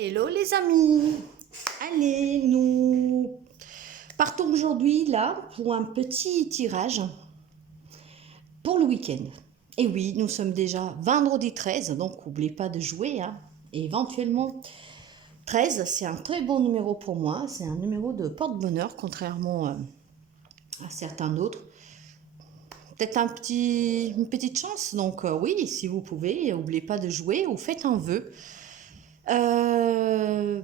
Hello les amis, allez, nous partons aujourd'hui là pour un petit tirage pour le week-end. Et oui, nous sommes déjà vendredi 13, donc n'oubliez pas de jouer. Et éventuellement, 13, c'est un très bon numéro pour moi, c'est un numéro de porte-bonheur, contrairement à certains d'autres. Peut-être une petite chance, donc oui, si vous pouvez, n'oubliez pas de jouer ou faites un vœu.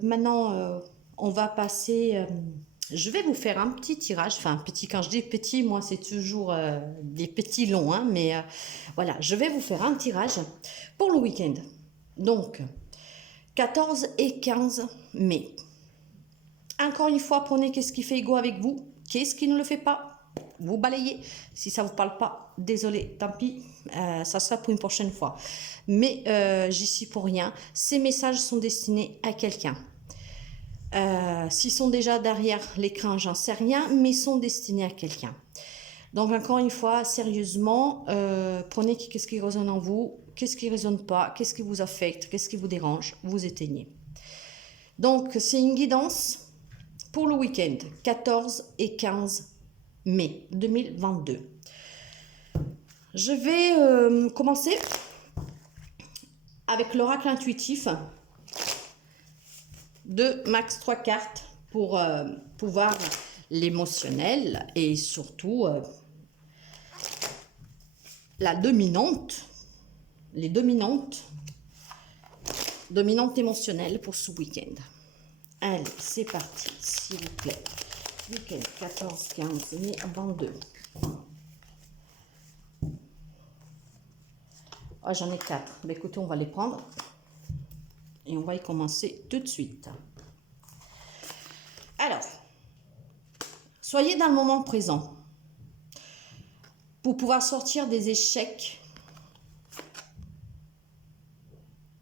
Maintenant, on va passer. Je vais vous faire un petit tirage. Enfin, petit, quand je dis petit, moi, c'est toujours des petits longs. Mais voilà, je vais vous faire un tirage pour le week-end. Donc, 14 et 15 mai. Encore une fois, prenez qu'est-ce qui fait ego avec vous. Qu'est-ce qui ne le fait pas? Vous balayez. Si ça ne vous parle pas, désolé, tant pis, ça sera pour une prochaine fois. Mais j'y suis pour rien. Ces messages sont destinés à quelqu'un. S'ils sont déjà derrière l'écran, j'en sais rien, mais ils sont destinés à quelqu'un. Donc encore une fois, sérieusement, prenez qu'est-ce qui résonne en vous, qu'est-ce qui ne résonne pas, qu'est-ce qui vous affecte, qu'est-ce qui vous dérange, vous éteignez. Donc c'est une guidance pour le week-end, 14 et 15 mai 2022. Je vais commencer avec l'oracle intuitif de max 3 cartes pour pouvoir l'émotionnel et surtout la dominante, les dominantes émotionnelles pour ce week-end. Allez, c'est parti, s'il vous plaît. Week-end 14, 15 mai 22. Oh, j'en ai 4. Mais écoutez, on va les prendre. Et on va y commencer tout de suite. Alors, soyez dans le moment présent. Pour pouvoir sortir des échecs,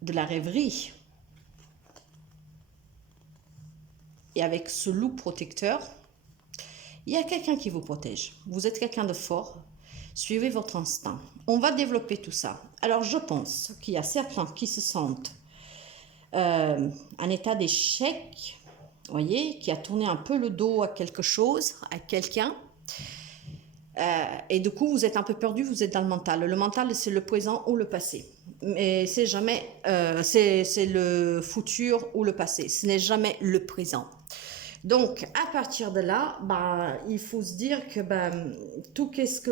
de la rêverie. Et avec ce loup protecteur, il y a quelqu'un qui vous protège. Vous êtes quelqu'un de fort. Suivez votre instinct. On va développer tout ça. Alors, je pense qu'il y a certains qui se sentent en état d'échec, voyez, qui a tourné un peu le dos à quelque chose, à quelqu'un. Et du coup, vous êtes un peu perdu, vous êtes dans le mental. Le mental, c'est le présent ou le passé. Mais c'est jamais, c'est le futur ou le passé. Ce n'est jamais le présent. Donc, à partir de là, il faut se dire que tout qu'est-ce que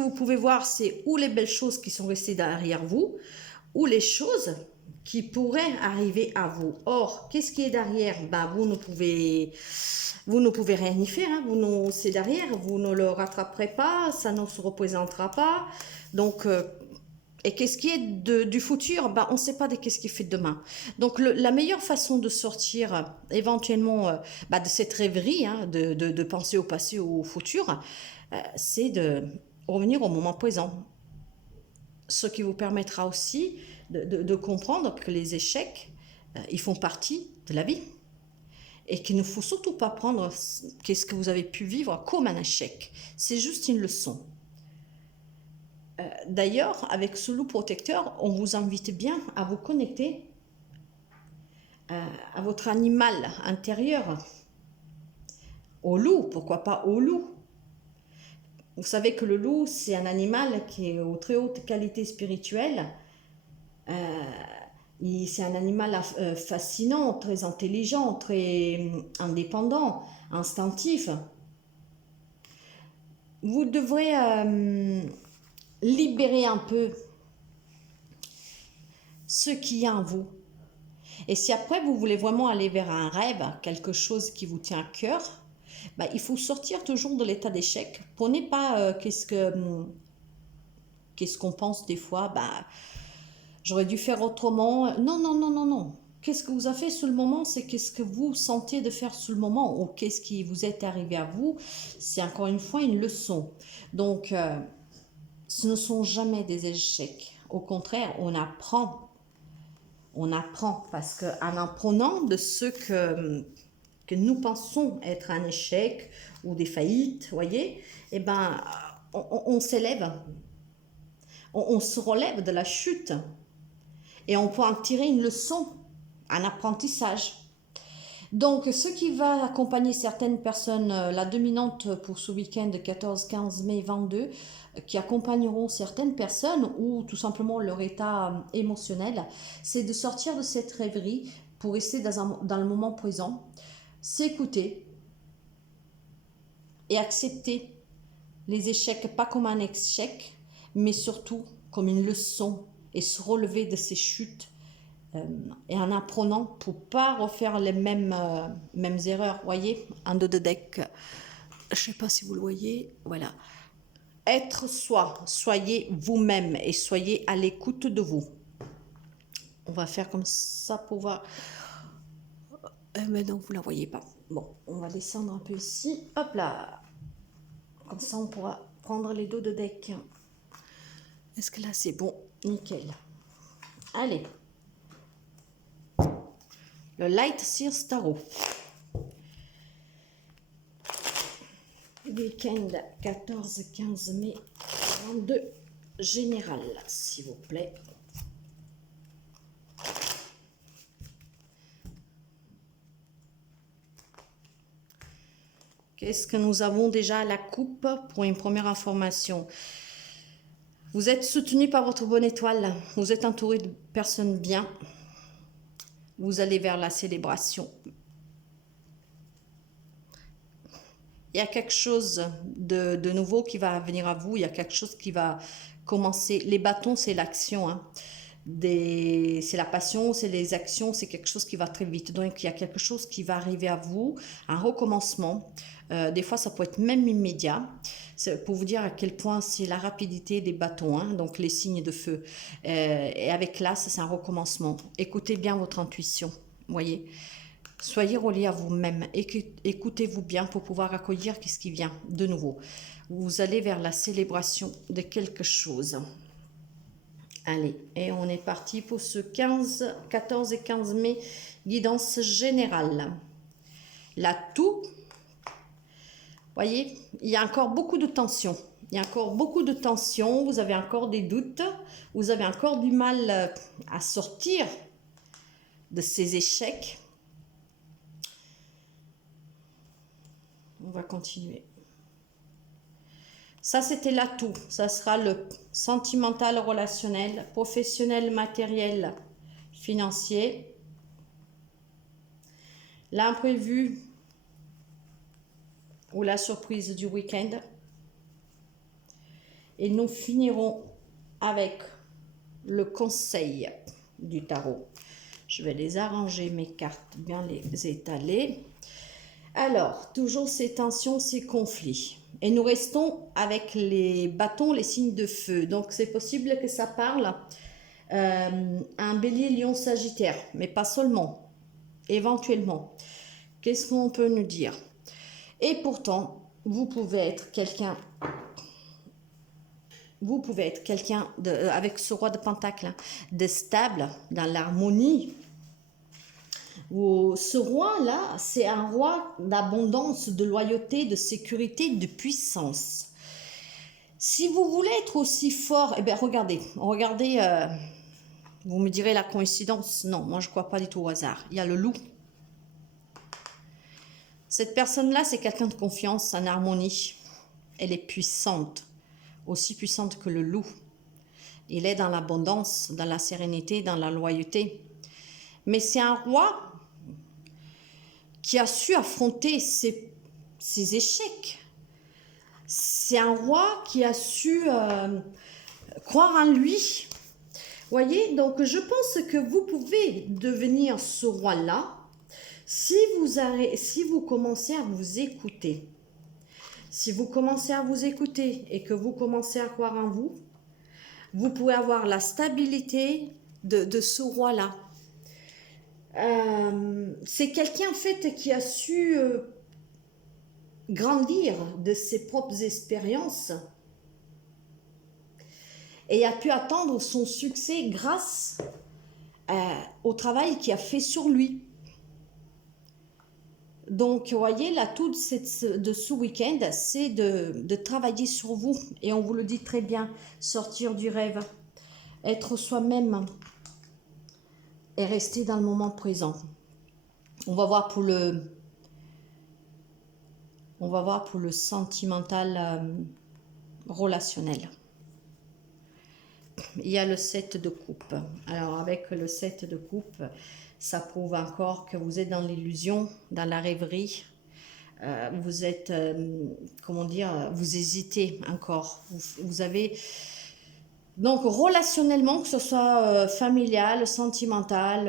vous pouvez voir, c'est ou les belles choses qui sont restées derrière vous, ou les choses qui pourraient arriver à vous. Or, qu'est-ce qui est derrière? Vous ne pouvez rien y faire. C'est derrière, vous ne le rattraperez pas, ça ne se représentera pas. Donc, et qu'est-ce qui est du futur? On ne sait pas de qu'est-ce qui fait demain. Donc, la meilleure façon de sortir éventuellement de cette rêverie, de penser au passé ou au futur, c'est de revenir au moment présent. Ce qui vous permettra aussi de comprendre que les échecs, ils font partie de la vie. Et qu'il ne faut surtout pas prendre qu'est-ce que vous avez pu vivre comme un échec. C'est juste une leçon. D'ailleurs, avec ce loup protecteur, on vous invite bien à vous connecter à votre animal intérieur. Au loup, pourquoi pas au loup? Vous savez que le loup, c'est un animal qui est aux très hautes qualités spirituelles. C'est un animal fascinant, très intelligent, très indépendant, instinctif. Vous devrez libérer un peu ce qu'il y a en vous. Et si après vous voulez vraiment aller vers un rêve, quelque chose qui vous tient à cœur, il faut sortir toujours de l'état d'échec. Prenez pas qu'est-ce qu'on pense des fois, j'aurais dû faire autrement. Non, non, non, non, non. Qu'est-ce que vous avez fait sur le moment, c'est qu'est-ce que vous sentez de faire sur le moment, ou qu'est-ce qui vous est arrivé à vous. C'est encore une fois une leçon. Donc, ce ne sont jamais des échecs. Au contraire, on apprend. On apprend parce qu'en apprenant de ce que nous pensons être un échec ou des faillites, voyez, on s'élève. On se relève de la chute. Et on peut en tirer une leçon, un apprentissage. Donc, ce qui va accompagner certaines personnes, la dominante pour ce week-end 14, 15 mai, 22, qui accompagneront certaines personnes ou tout simplement leur état émotionnel, c'est de sortir de cette rêverie pour rester dans le moment présent, s'écouter et accepter les échecs pas comme un échec, mais surtout comme une leçon et se relever de ces chutes et en apprenant pour pas refaire les mêmes erreurs. Voyez, un dos de deck, je sais pas si vous le voyez, voilà. Être soi, soyez vous-même et soyez à l'écoute de vous. On va faire comme ça pour voir. Mais non, vous la voyez pas. Bon, on va descendre un peu ici. Hop là. Comme ça, on pourra prendre les dos de deck. Est-ce que là, c'est bon? Nickel. Allez. Le Light Sears Tarot. Week-end 14-15 mai 22. Général, s'il vous plaît. Qu'est-ce que nous avons déjà à la coupe pour une première information? Vous êtes soutenu par votre bonne étoile. Vous êtes entouré de personnes bien. Vous allez vers la célébration. Il y a quelque chose de nouveau qui va venir à vous. Il y a quelque chose qui va commencer. Les bâtons, c'est l'action. Hein. C'est la passion, c'est les actions, c'est quelque chose qui va très vite. Donc, il y a quelque chose qui va arriver à vous, un recommencement. Des fois, ça peut être même immédiat. C'est pour vous dire à quel point c'est la rapidité des bâtons, hein, donc les signes de feu. Et avec l'as, c'est un recommencement. Écoutez bien votre intuition, voyez. Soyez reliés à vous-même. Écoutez-vous bien pour pouvoir accueillir ce qui vient de nouveau. Vous allez vers la célébration de quelque chose. Allez, et on est parti pour ce 14 et 15 mai, guidance générale. La toux, voyez, il y a encore beaucoup de tension. Il y a encore beaucoup de tension, vous avez encore des doutes, vous avez encore du mal à sortir de ces échecs. On va continuer. Ça, c'était l'atout. Ça sera le sentimental, relationnel, professionnel, matériel, financier. L'imprévu ou la surprise du week-end. Et nous finirons avec le conseil du tarot. Je vais les arranger, mes cartes, bien les étaler. Alors, toujours ces tensions, ces conflits. Et nous restons avec les bâtons, les signes de feu. Donc, c'est possible que ça parle à un bélier, lion, sagittaire. Mais pas seulement. Éventuellement. Qu'est-ce qu'on peut nous dire? Et pourtant, vous pouvez être quelqu'un... Vous pouvez être quelqu'un avec ce roi de pentacle, hein, de stable, dans l'harmonie. Ce roi-là, c'est un roi d'abondance, de loyauté, de sécurité, de puissance. Si vous voulez être aussi fort, eh bien regardez, vous me direz la coïncidence. Non, moi je ne crois pas du tout au hasard. Il y a le loup. Cette personne-là, c'est quelqu'un de confiance, en harmonie. Elle est puissante, aussi puissante que le loup. Il est dans l'abondance, dans la sérénité, dans la loyauté. Mais c'est un roi qui a su affronter ses échecs. C'est un roi qui a su croire en lui. Voyez, donc je pense que vous pouvez devenir ce roi-là si vous commencez à vous écouter. Si vous commencez à vous écouter et que vous commencez à croire en vous, vous pouvez avoir la stabilité de ce roi-là. C'est quelqu'un en fait qui a su grandir de ses propres expériences et a pu atteindre son succès grâce au travail qu'il a fait sur lui. Donc, vous voyez, l'atout de ce week-end, c'est de travailler sur vous. Et on vous le dit très bien, sortir du rêve, être soi-même. et rester dans le moment présent. On va voir pour le sentimental relationnel. Il y a le 7 de coupe. Alors avec le 7 de coupe, ça prouve encore que vous êtes dans l'illusion, dans la rêverie. Vous êtes, comment dire, vous hésitez encore. Vous avez, donc relationnellement, que ce soit familial, sentimental,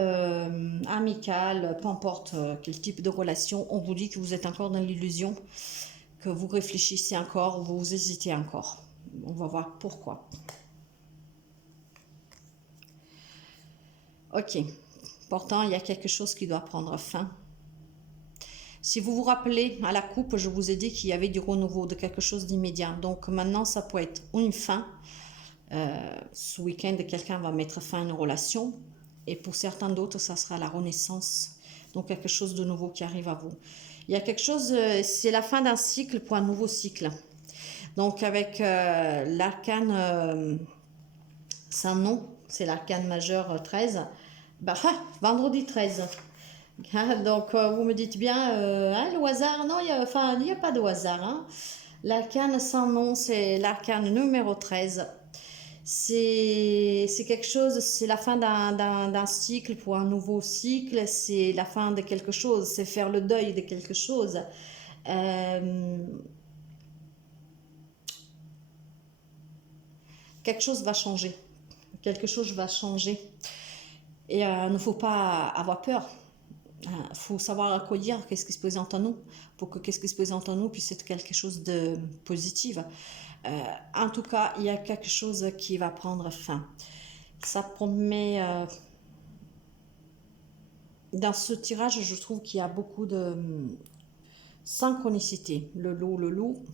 amical, peu importe quel type de relation, on vous dit que vous êtes encore dans l'illusion, que vous réfléchissez encore, vous hésitez encore. On va voir pourquoi. Ok. Pourtant, il y a quelque chose qui doit prendre fin. Si vous vous rappelez, à la coupe, je vous ai dit qu'il y avait du renouveau, de quelque chose d'immédiat. Donc maintenant, ça peut être une fin. Ce week-end, quelqu'un va mettre fin à une relation. Et pour certains d'autres, ça sera la renaissance. Donc quelque chose de nouveau qui arrive à vous. Il y a quelque chose, c'est la fin d'un cycle pour un nouveau cycle. Donc avec l'arcane sans nom, c'est l'arcane majeur 13. Bah, vendredi 13. Donc, vous me dites bien, hein, le hasard, non, il n'y a pas de hasard. Hein. L'arcane sans nom, c'est l'arcane numéro 13. C'est quelque chose, c'est la fin d'un cycle pour un nouveau cycle, c'est la fin de quelque chose, c'est faire le deuil de quelque chose. Quelque chose va changer. Quelque chose va changer. Et il ne faut pas avoir peur. Il faut savoir accueillir qu'est-ce qui se présente en nous pour que qu'est-ce qui se présente en nous puisse être quelque chose de positif. En tout cas, il y a quelque chose qui va prendre fin. Ça promet... dans ce tirage, je trouve qu'il y a beaucoup de synchronicité. Le loup.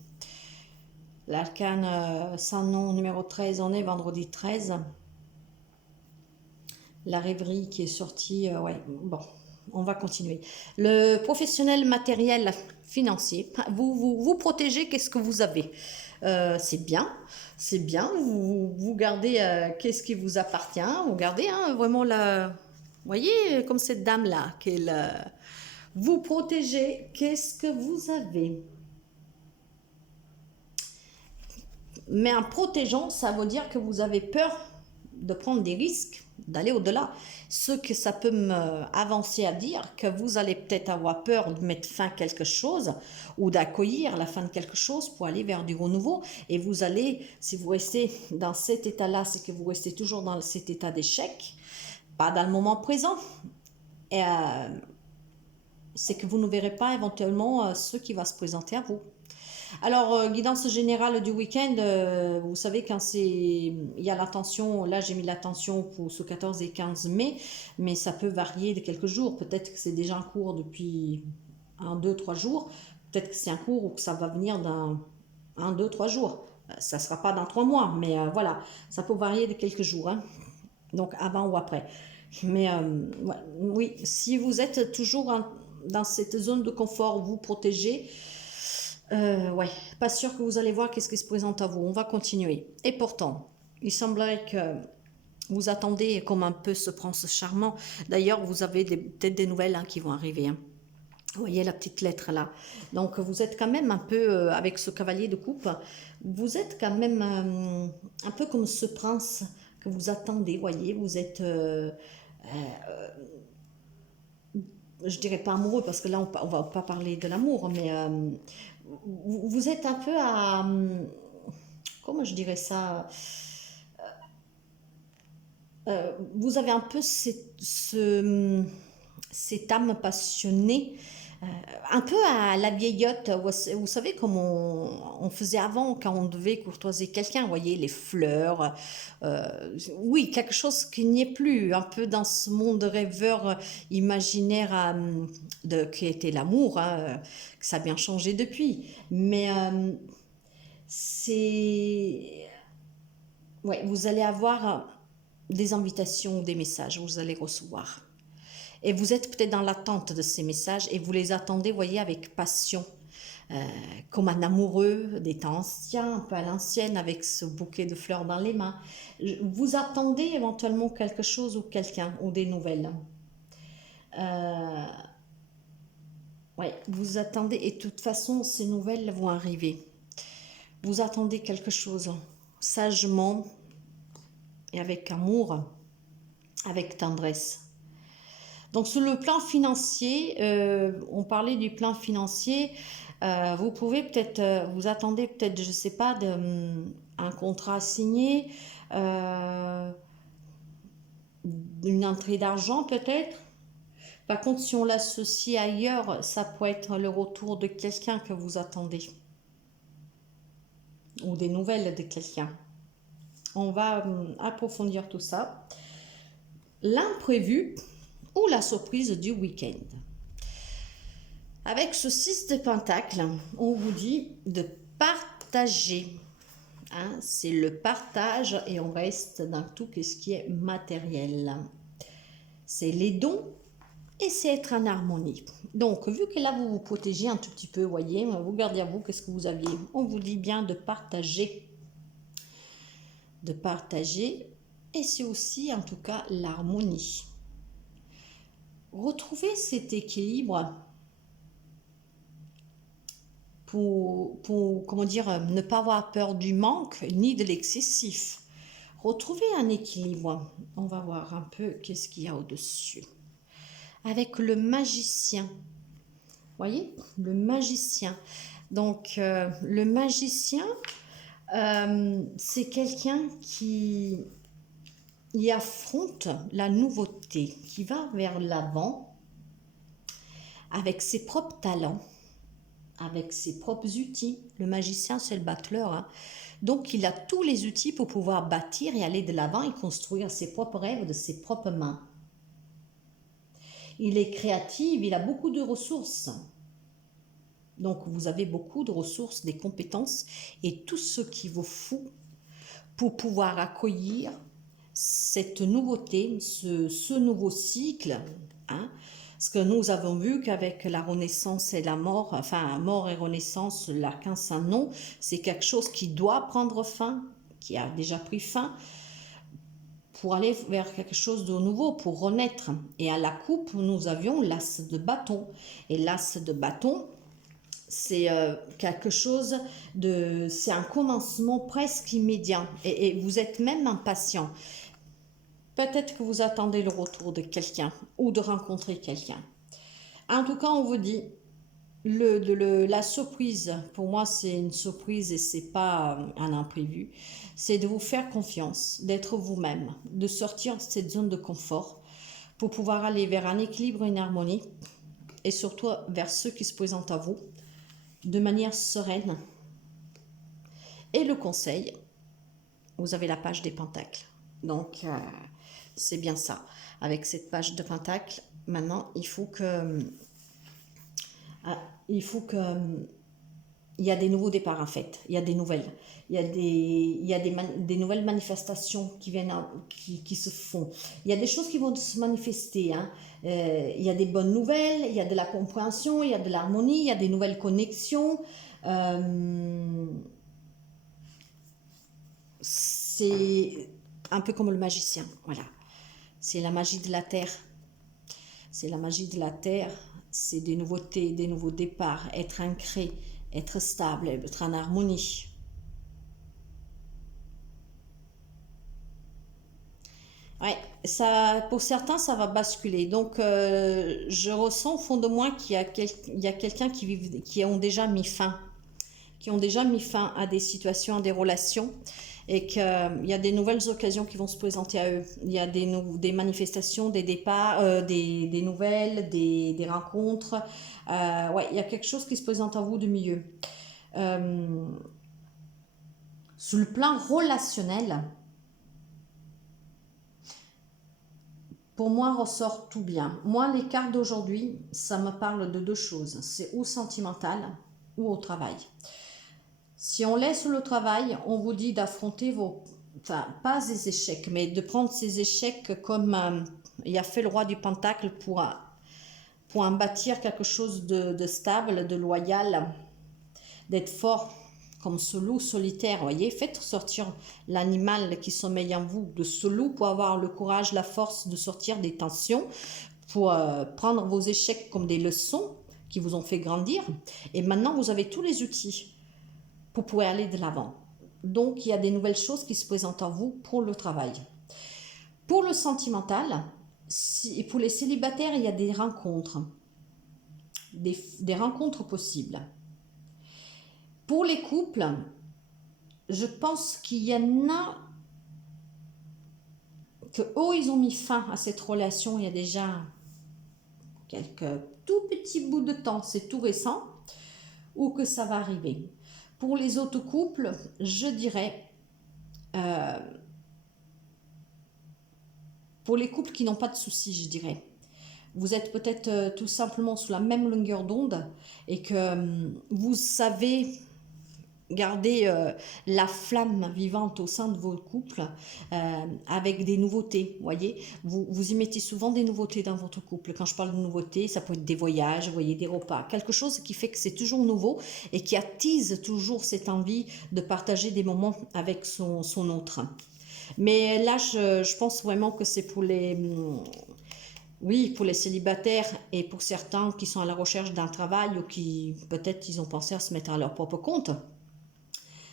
L'arcane sans nom numéro 13, on est vendredi 13. La rêverie qui est sortie, ouais, bon... On va continuer. Le professionnel matériel financier, vous protégez qu'est-ce que vous avez. C'est bien, vous gardez qu'est-ce qui vous appartient, vous gardez hein, vraiment la... Vous voyez, comme cette dame-là, vous protégez qu'est-ce que vous avez. Mais en protégeant, ça veut dire que vous avez peur de prendre des risques, d'aller au-delà. Ce que ça peut m'avancer à dire, que vous allez peut-être avoir peur de mettre fin à quelque chose ou d'accueillir la fin de quelque chose pour aller vers du renouveau. Et vous allez, si vous restez dans cet état-là, c'est que vous restez toujours dans cet état d'échec, pas dans le moment présent. Et c'est que vous ne verrez pas éventuellement ce qui va se présenter à vous. Alors, guidance générale du week-end, vous savez, quand il y a l'attention, là j'ai mis l'attention pour ce 14 et 15 mai, mais ça peut varier de quelques jours. Peut-être que c'est déjà en cours depuis 1, 2, 3 jours. Peut-être que c'est en cours ou que ça va venir dans 1, 2, 3 jours. Ça ne sera pas dans 3 mois, mais voilà, ça peut varier de quelques jours. Hein. Donc, avant ou après. Mais ouais, oui, si vous êtes toujours dans cette zone de confort, vous protégez. Ouais, pas sûr que vous allez voir qu'est-ce qui se présente à vous. On va continuer. Et pourtant, il semblerait que vous attendez comme un peu ce prince charmant. D'ailleurs, vous avez peut-être des nouvelles hein, qui vont arriver. Hein. Vous voyez la petite lettre là. Donc, vous êtes quand même un peu, avec ce cavalier de coupe, vous êtes quand même un peu comme ce prince que vous attendez. Vous voyez, vous êtes... je dirais pas amoureux parce que là on va pas parler de l'amour, mais vous êtes un peu à comment je dirais ça, vous avez un peu cette âme passionnée, un peu à la vieillotte, vous savez comme on faisait avant quand on devait courtoiser quelqu'un, vous voyez, les fleurs, oui, quelque chose qui n'y est plus, un peu dans ce monde rêveur imaginaire qui était l'amour, hein, que ça a bien changé depuis, mais c'est... Ouais, vous allez avoir des invitations ou des messages, vous allez recevoir. Et vous êtes peut-être dans l'attente de ces messages et vous les attendez, voyez, avec passion. comme un amoureux des temps anciens, un peu à l'ancienne, avec ce bouquet de fleurs dans les mains. Vous attendez éventuellement quelque chose ou quelqu'un, ou des nouvelles. Ouais, vous attendez, et de toute façon, ces nouvelles vont arriver. Vous attendez quelque chose, sagement et avec amour, avec tendresse. Donc sur le plan financier, on parlait du plan financier, vous pouvez peut-être, vous attendez peut-être, je ne sais pas, un contrat signé, une entrée d'argent peut-être. Par contre, si on l'associe ailleurs, ça peut être le retour de quelqu'un que vous attendez ou des nouvelles de quelqu'un. On va approfondir tout ça. L'imprévu ou la surprise du week-end. Avec ce 6 de Pentacle, on vous dit de partager. Hein, c'est le partage et on reste dans tout ce qui est matériel. C'est les dons et c'est être en harmonie. Donc, vu que là, vous vous protégez un tout petit peu, voyez, vous gardez à vous qu'est-ce que vous aviez. On vous dit bien de partager. De partager. Et c'est aussi, en tout cas, l'harmonie. Retrouvez cet équilibre pour, comment dire, ne pas avoir peur du manque ni de l'excessif. Retrouvez un équilibre. On va voir un peu qu'est-ce qu'il y a au-dessus. Avec le magicien. Voyez, le magicien. Donc, le magicien, c'est quelqu'un qui affronte la nouveauté, qui va vers l'avant avec ses propres talents, avec ses propres outils. Le magicien, c'est le battleur. Hein. Donc, il a tous les outils pour pouvoir bâtir et aller de l'avant et construire ses propres rêves de ses propres mains. Il est créatif, il a beaucoup de ressources. Donc, vous avez beaucoup de ressources, des compétences et tout ce qu'il vous faut pour pouvoir accueillir cette nouveauté, ce nouveau cycle. Hein. Parce que nous avons vu qu'avec la renaissance et la mort, enfin mort et renaissance, l'arcane Saint Non, c'est quelque chose qui doit prendre fin, qui a déjà pris fin, pour aller vers quelque chose de nouveau, pour renaître. Et à la coupe, nous avions l'as de bâton. Et l'as de bâton, c'est quelque chose de... C'est un commencement presque immédiat. Et vous êtes même impatient. Peut-être que vous attendez le retour de quelqu'un ou de rencontrer quelqu'un. En tout cas, on vous dit, la surprise, pour moi c'est une surprise et c'est pas un imprévu, c'est de vous faire confiance, d'être vous-même, de sortir de cette zone de confort pour pouvoir aller vers un équilibre, une harmonie et surtout vers ceux qui se présentent à vous de manière sereine. Et le conseil, vous avez la page des pentacles. Donc, c'est bien ça. Avec cette page de pentacles, maintenant, il faut que... il y a des nouveaux départs en fait, il y a des nouvelles, il y a des nouvelles manifestations qui viennent, qui se font, il y a des choses qui vont se manifester, hein. Il y a des bonnes nouvelles, il y a de la compréhension, il y a de l'harmonie, il y a des nouvelles connexions, c'est un peu comme le magicien, voilà, c'est la magie de la terre, c'est la magie de la terre. C'est des nouveautés, des nouveaux départs, être ancré, être stable, être en harmonie. Ouais, ça, pour certains, ça va basculer. Donc, je ressens au fond de moi qu'il y a quelqu'un qui ont déjà mis fin, à des situations, à des relations, et qu'il y a des nouvelles occasions qui vont se présenter à eux. Il y a des manifestations, des départs, des nouvelles, des rencontres. Ouais, il y a quelque chose qui se présente à vous de mieux. Sur le plan relationnel, pour moi, ressort tout bien. Moi, les cartes d'aujourd'hui, ça me parle de deux choses. C'est ou sentimental ou au travail. Si on laisse le travail, on vous dit d'affronter vos... Enfin, pas des échecs, mais de prendre ces échecs comme... il a fait le roi du pentacle pour en bâtir quelque chose de stable, de loyal. d'être fort comme ce loup solitaire, voyez, faites sortir l'animal qui sommeille en vous de ce loup pour avoir le courage, la force de sortir des tensions, pour prendre vos échecs comme des leçons qui vous ont fait grandir. Et maintenant, vous avez tous les outils pour pouvoir aller de l'avant. Donc, il y a des nouvelles choses qui se présentent à vous pour le travail. Pour le sentimental, pour les célibataires, il y a des rencontres, des rencontres possibles. Pour les couples, je pense qu'il y en a que ils ont mis fin à cette relation il y a déjà quelques tout petits bouts de temps, c'est tout récent, ou que ça va arriver. Pour les autres couples, je dirais, pour les couples qui n'ont pas de soucis, je dirais, vous êtes peut-être tout simplement sous la même longueur d'onde et que vous savez garder la flamme vivante au sein de vos couples avec des nouveautés, voyez. Vous y mettez souvent des nouveautés dans votre couple. Quand je parle de nouveautés, ça peut être des voyages, vous voyez, des repas, quelque chose qui fait que c'est toujours nouveau et qui attise toujours cette envie de partager des moments avec son autre. Mais là, je pense vraiment que c'est pour pour les célibataires et pour certains qui sont à la recherche d'un travail ou qui peut-être ils ont pensé à se mettre à leur propre compte.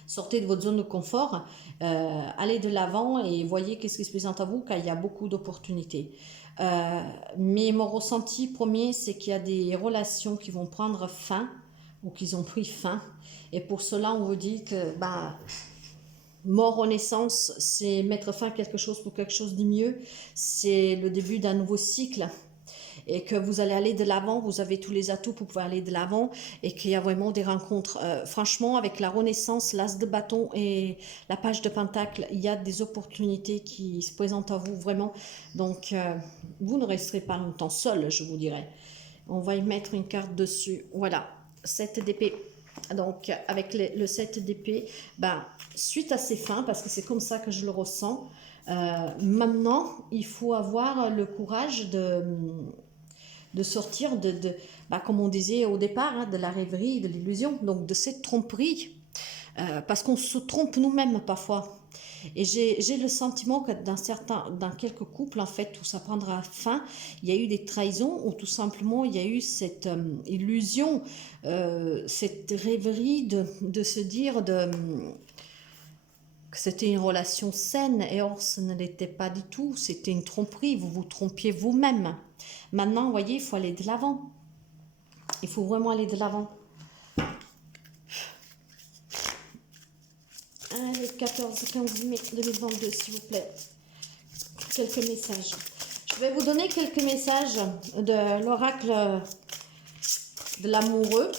Sortez de votre zone de confort, allez de l'avant et voyez qu'est-ce qui se présente à vous, car il y a beaucoup d'opportunités. Mais mon ressenti premier, c'est qu'il y a des relations qui vont prendre fin ou qui ont pris fin. Et pour cela, on vous dit que mort renaissance, c'est mettre fin à quelque chose pour quelque chose de mieux. C'est le début d'un nouveau cycle. Et que vous allez aller de l'avant, vous avez tous les atouts pour pouvoir aller de l'avant et qu'il y a vraiment des rencontres. Franchement, avec la Renaissance, l'As de bâton et la page de Pentacle, il y a des opportunités qui se présentent à vous vraiment. Donc, vous ne resterez pas longtemps seul, je vous dirais. On va y mettre une carte dessus. Voilà, 7 d'épée. Donc, avec le 7 d'épée, suite à ces fins, parce que c'est comme ça que je le ressens, maintenant, il faut avoir le courage de sortir comme on disait au départ, de la rêverie, de l'illusion, donc de cette tromperie, parce qu'on se trompe nous-mêmes parfois. Et j'ai le sentiment que dans quelques couples, en fait, où ça prendra fin, il y a eu des trahisons, ou tout simplement, il y a eu cette illusion, cette rêverie de se dire que c'était une relation saine, et or, ce ne l'était pas du tout, c'était une tromperie, vous vous trompiez vous-même. Maintenant, vous voyez, il faut aller de l'avant. Il faut vraiment aller de l'avant. Allez, 14-15 mai 2022, s'il vous plaît. Quelques messages. Je vais vous donner quelques messages de l'oracle de l'amoureux,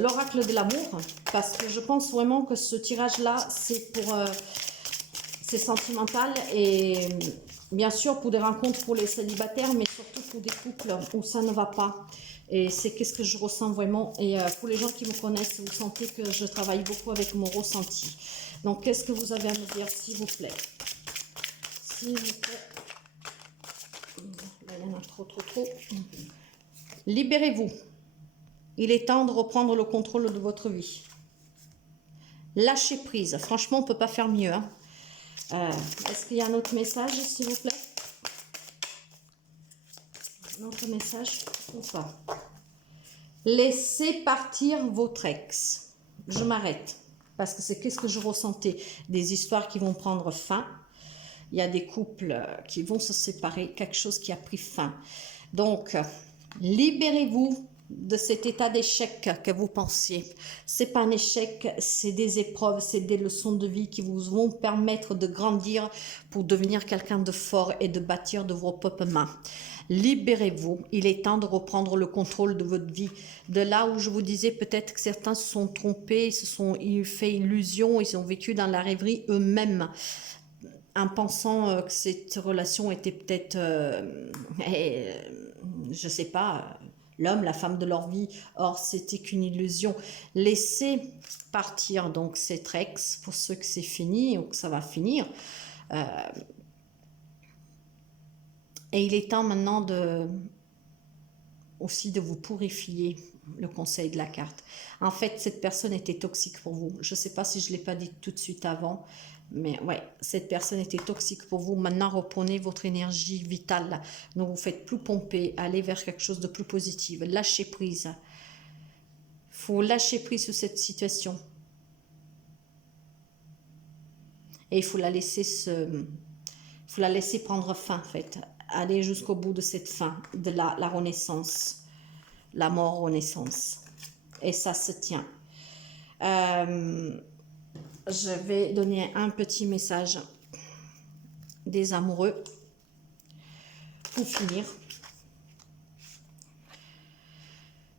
l'oracle de l'amour, parce que je pense vraiment que ce tirage-là, c'est sentimental et bien sûr pour des rencontres pour les célibataires, mais surtout pour des couples où ça ne va pas. Et c'est qu'est-ce que je ressens vraiment. Et pour les gens qui me connaissent, vous sentez que je travaille beaucoup avec mon ressenti. Donc, qu'est-ce que vous avez à me dire, s'il vous plaît? S'il vous plaît. Là, il y en a trop. Libérez-vous. Il est temps de reprendre le contrôle de votre vie. Lâchez prise. Franchement, on ne peut pas faire mieux. Hein. Est-ce qu'il y a un autre message, s'il vous plaît? Un autre message ou pas? Laissez partir votre ex. Je m'arrête. Parce que c'est qu'est-ce que je ressentais? Des histoires qui vont prendre fin. Il y a des couples qui vont se séparer. Quelque chose qui a pris fin. Donc, libérez-vous de cet état d'échec que vous pensiez. C'est pas un échec, c'est des épreuves, c'est des leçons de vie qui vous vont permettre de grandir pour devenir quelqu'un de fort et de bâtir de vos propres mains. Libérez-vous, il est temps de reprendre le contrôle de votre vie. De là où je vous disais peut-être que certains se sont trompés, se sont fait illusion, ils ont vécu dans la rêverie eux-mêmes en pensant que cette relation était peut-être, je sais pas, l'homme, la femme de leur vie. Or, c'était qu'une illusion. Laissez partir donc cet ex pour ceux que c'est fini ou que ça va finir. Et il est temps maintenant aussi de vous purifier. le conseil de la carte. En fait, cette personne était toxique pour vous. Je ne sais pas si je ne l'ai pas dit tout de suite avant, mais ouais, cette personne était toxique pour vous. Maintenant, reprenez votre énergie vitale. Ne vous faites plus pomper. Allez vers quelque chose de plus positif. Lâchez prise. Il faut lâcher prise sur cette situation. Et il faut la laisser prendre fin, en fait. Aller jusqu'au bout de cette fin, de la renaissance. La mort, renaissance. Et ça se tient. Je vais donner un petit message des amoureux pour finir.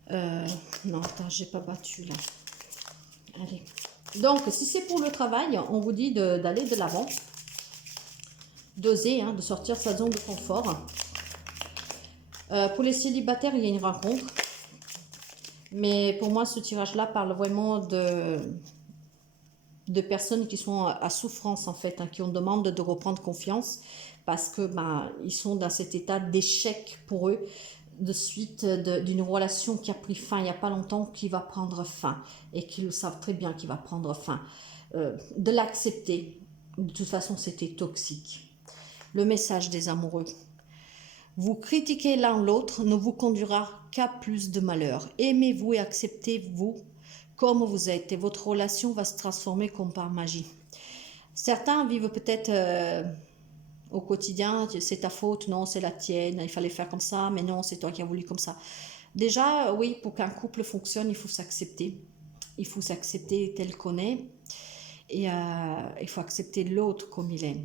Non, attends, j'ai pas battu là. Allez. Donc, si c'est pour le travail, on vous dit d'aller de l'avant, d'oser, hein, de sortir sa zone de confort. Pour les célibataires, il y a une rencontre. Mais pour moi, ce tirage-là parle vraiment de personnes qui sont à souffrance, en fait, hein, qui ont demande de reprendre confiance parce que ils sont dans cet état d'échec pour eux, de suite d'une relation qui a pris fin il n'y a pas longtemps, qui va prendre fin et qui le savent très bien qu'il va prendre fin. De l'accepter. De toute façon, c'était toxique. Le message des amoureux. Vous critiquer l'un l'autre ne vous conduira qu'à plus de malheur. Aimez-vous et acceptez-vous comme vous êtes et votre relation va se transformer comme par magie. Certains vivent peut-être au quotidien, c'est ta faute, non, c'est la tienne, il fallait faire comme ça, mais non, c'est toi qui as voulu comme ça. Déjà, oui, pour qu'un couple fonctionne, il faut s'accepter. Il faut s'accepter tel qu'on est et il faut accepter l'autre comme il est.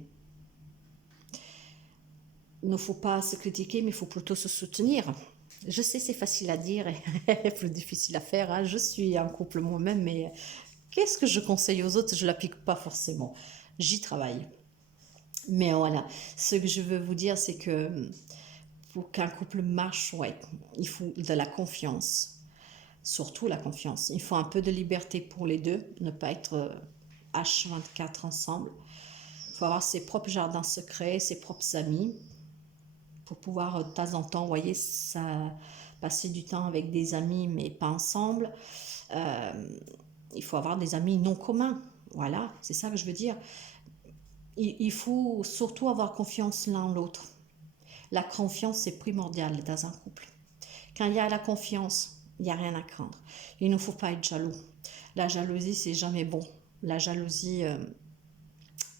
Il ne faut pas se critiquer, mais il faut plutôt se soutenir. Je sais, c'est facile à dire et plus difficile à faire. Hein. Je suis en couple moi-même, mais qu'est-ce que je conseille aux autres? Je ne l'applique pas forcément. J'y travaille. Mais voilà, ce que je veux vous dire, c'est que pour qu'un couple marche, ouais, il faut de la confiance. Surtout la confiance. Il faut un peu de liberté pour les deux, ne pas être H24 ensemble. Il faut avoir ses propres jardins secrets, ses propres amis, pour pouvoir de temps en temps, vous voyez, passer du temps avec des amis, mais pas ensemble. Il faut avoir des amis non communs. Voilà, c'est ça que je veux dire. Il faut surtout avoir confiance l'un en l'autre. La confiance, c'est primordial dans un couple. Quand il y a la confiance, il n'y a rien à craindre. Il ne faut pas être jaloux. La jalousie, c'est jamais bon. La jalousie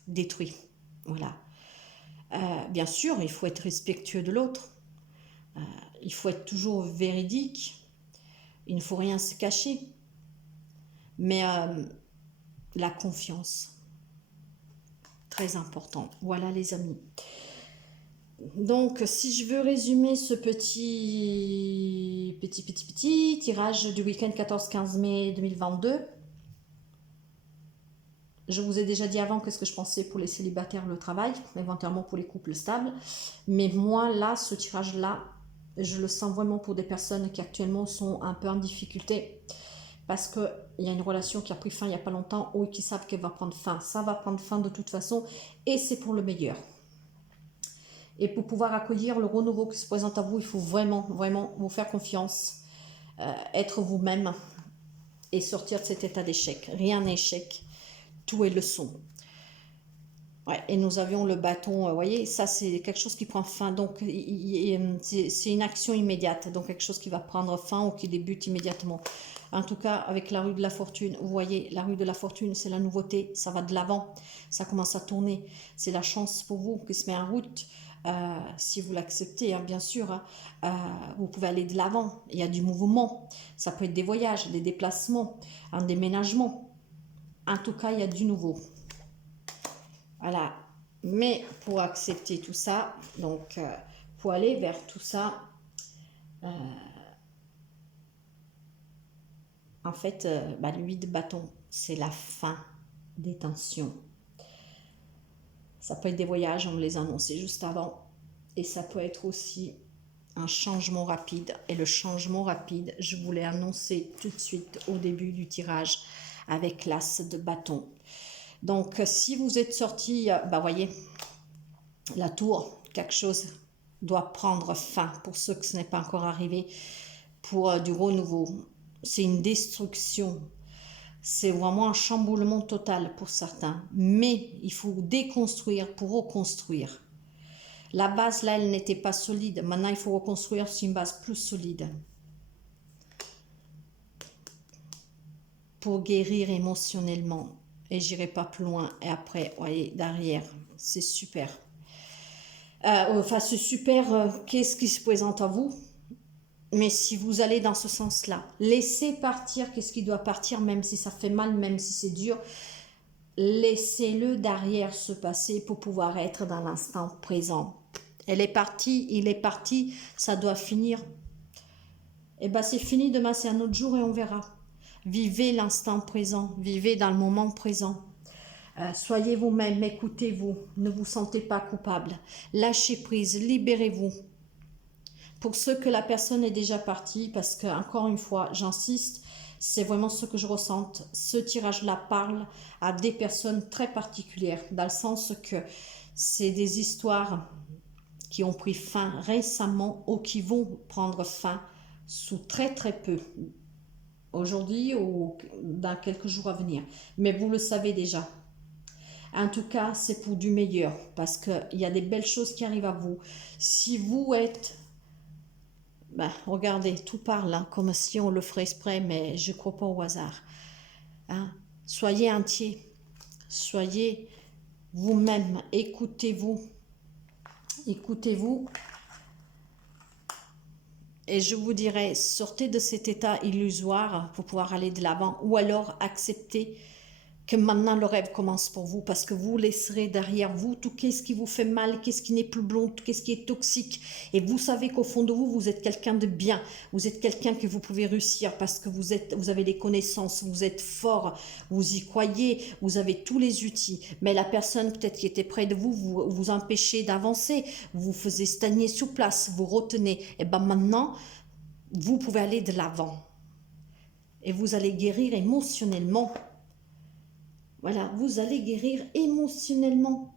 détruit. Voilà. Bien sûr, il faut être respectueux de l'autre. Il faut être toujours véridique. Il ne faut rien se cacher. Mais la confiance, très important. Voilà les amis. Donc, si je veux résumer ce petit tirage du week-end 14-15 mai 2022, je vous ai déjà dit avant qu'est-ce que je pensais pour les célibataires, le travail, éventuellement pour les couples stables. Mais moi, là, ce tirage-là, je le sens vraiment pour des personnes qui actuellement sont un peu en difficulté. Parce qu'il y a une relation qui a pris fin il n'y a pas longtemps ou qui savent qu'elle va prendre fin. Ça va prendre fin de toute façon et c'est pour le meilleur. Et pour pouvoir accueillir le renouveau qui se présente à vous, il faut vraiment, vraiment vous faire confiance, être vous-même et sortir de cet état d'échec. Rien n'est échec, tout est leçon. Ouais, et nous avions le bâton, vous voyez, ça c'est quelque chose qui prend fin, donc c'est une action immédiate, donc quelque chose qui va prendre fin ou qui débute immédiatement. En tout cas, avec la rue de la fortune, vous voyez, la rue de la fortune, c'est la nouveauté, ça va de l'avant, ça commence à tourner, c'est la chance pour vous qui se met en route. Si vous l'acceptez, hein, bien sûr, hein, vous pouvez aller de l'avant, il y a du mouvement, ça peut être des voyages, des déplacements, un déménagement, en tout cas, il y a du nouveau. Voilà, mais pour accepter tout ça, donc pour aller vers tout ça, en fait, le 8 de bâton, c'est la fin des tensions. Ça peut être des voyages, on me les a annoncés juste avant, et ça peut être aussi un changement rapide. Et le changement rapide, je vous l'ai annoncé tout de suite au début du tirage avec l'as de bâton. Donc, si vous êtes sorti, voyez, la tour, quelque chose doit prendre fin pour ceux que ce n'est pas encore arrivé, pour du renouveau. c'est une destruction. C'est vraiment un chamboulement total pour certains. Mais il faut déconstruire pour reconstruire. La base, là, elle n'était pas solide. Maintenant, il faut reconstruire sur une base plus solide. Pour guérir émotionnellement. Et j'irai pas plus loin. Et après, voyez, derrière, c'est super. Enfin, c'est super. Qu'est-ce qui se présente à vous? Mais si vous allez dans ce sens-là, laissez partir qu'est-ce qui doit partir, même si ça fait mal, même si c'est dur. Laissez-le derrière se passer pour pouvoir être dans l'instant présent. Elle est partie, il est parti, ça doit finir. Et bien c'est fini, demain c'est un autre jour et on verra. Vivez l'instant présent, vivez dans le moment présent. Soyez vous-même, écoutez-vous, ne vous sentez pas coupable. Lâchez prise, libérez-vous. Pour ceux que la personne est déjà partie, parce que encore une fois, j'insiste, c'est vraiment ce que je ressente. Ce tirage-là parle à des personnes très particulières, dans le sens que c'est des histoires qui ont pris fin récemment ou qui vont prendre fin sous très très peu, aujourd'hui ou dans quelques jours à venir. Mais vous le savez déjà. En tout cas, c'est pour du meilleur, parce qu'il y a des belles choses qui arrivent à vous. Si vous êtes... Ben, regardez, tout parle, hein, comme si on le ferait exprès, mais je ne crois pas au hasard. Hein. Soyez entier, soyez vous-même, écoutez-vous, écoutez-vous. Et je vous dirais, sortez de cet état illusoire pour pouvoir aller de l'avant, ou alors acceptez que maintenant le rêve commence pour vous, parce que vous laisserez derrière vous tout ce qui vous fait mal, qu'est-ce qui n'est plus bon, qu'est-ce qui est toxique. Et vous savez qu'au fond de vous, vous êtes quelqu'un de bien, vous êtes quelqu'un que vous pouvez réussir parce que vous avez des connaissances, vous êtes fort, vous y croyez, vous avez tous les outils. Mais la personne peut-être qui était près de vous, vous empêchez d'avancer, vous faisiez stagner sur place, vous retenez. Et bien maintenant, vous pouvez aller de l'avant. Et vous allez guérir émotionnellement. Voilà, vous allez guérir émotionnellement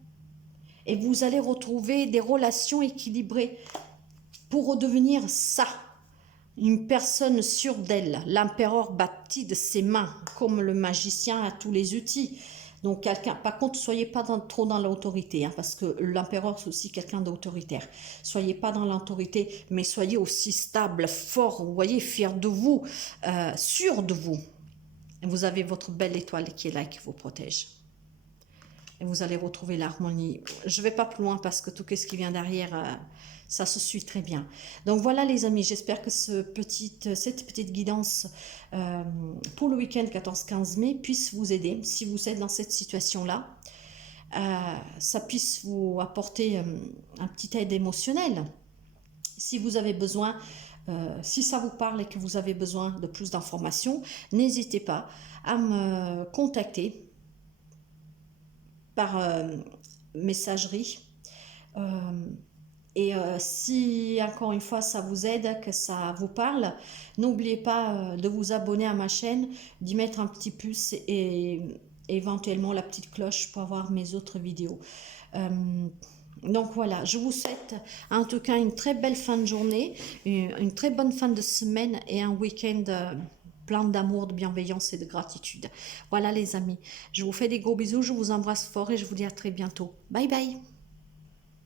et vous allez retrouver des relations équilibrées pour redevenir ça, une personne sûre d'elle. L'empereur bâtit de ses mains, comme le magicien a tous les outils. Donc quelqu'un, par contre, soyez pas trop dans l'autorité, hein, parce que l'empereur c'est aussi quelqu'un d'autoritaire. Soyez pas dans l'autorité, mais soyez aussi stable, fort, vous voyez, fier de vous, sûr de vous. Vous avez votre belle étoile qui est là, qui vous protège. Et vous allez retrouver l'harmonie. Je ne vais pas plus loin parce que tout ce qui vient derrière, ça se suit très bien. Donc voilà les amis, j'espère que cette petite guidance pour le week-end 14-15 mai puisse vous aider. Si vous êtes dans cette situation-là, ça puisse vous apporter un petit aide émotionnelle. Si vous avez besoin... si ça vous parle et que vous avez besoin de plus d'informations, n'hésitez pas à me contacter par messagerie. Si encore une fois ça vous aide, que ça vous parle, n'oubliez pas de vous abonner à ma chaîne, d'y mettre un petit pouce et éventuellement la petite cloche pour avoir mes autres vidéos. Donc voilà, je vous souhaite en tout cas une très belle fin de journée, une très bonne fin de semaine et un week-end plein d'amour, de bienveillance et de gratitude. Voilà les amis, je vous fais des gros bisous, je vous embrasse fort et je vous dis à très bientôt. Bye bye.